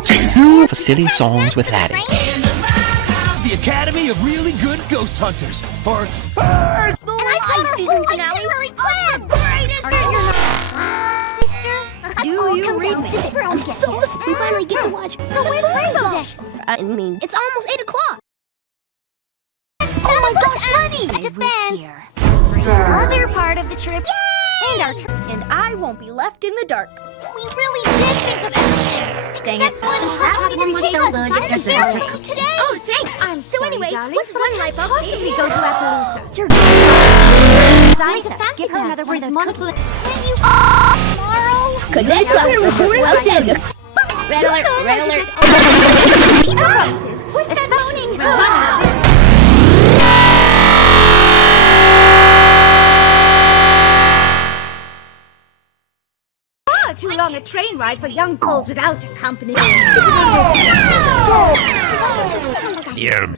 22 for silly songs with Laddie. The Academy of Really Good Ghost Hunters, or And I thought our whole itinerary plan! Sister, do you read me? I'm so we finally get to watch. So when's Rainbow Dash? I mean, it's almost 8 o'clock. Oh my gosh, Lenny! It depends. The other part of the trip, and I won't be left in the dark. We really did think of everything. Dang Except it. one That one was so good, it deserves today. Oh, thanks. I'm so anyway, what's one light bulb possibly go to Appaloosa? You're Give her another one of those cookies. When you tomorrow. Good day, well done. Red alert, red alert. What's that moaning? Far too long a train ride for young foals without accompaniment. Yeah.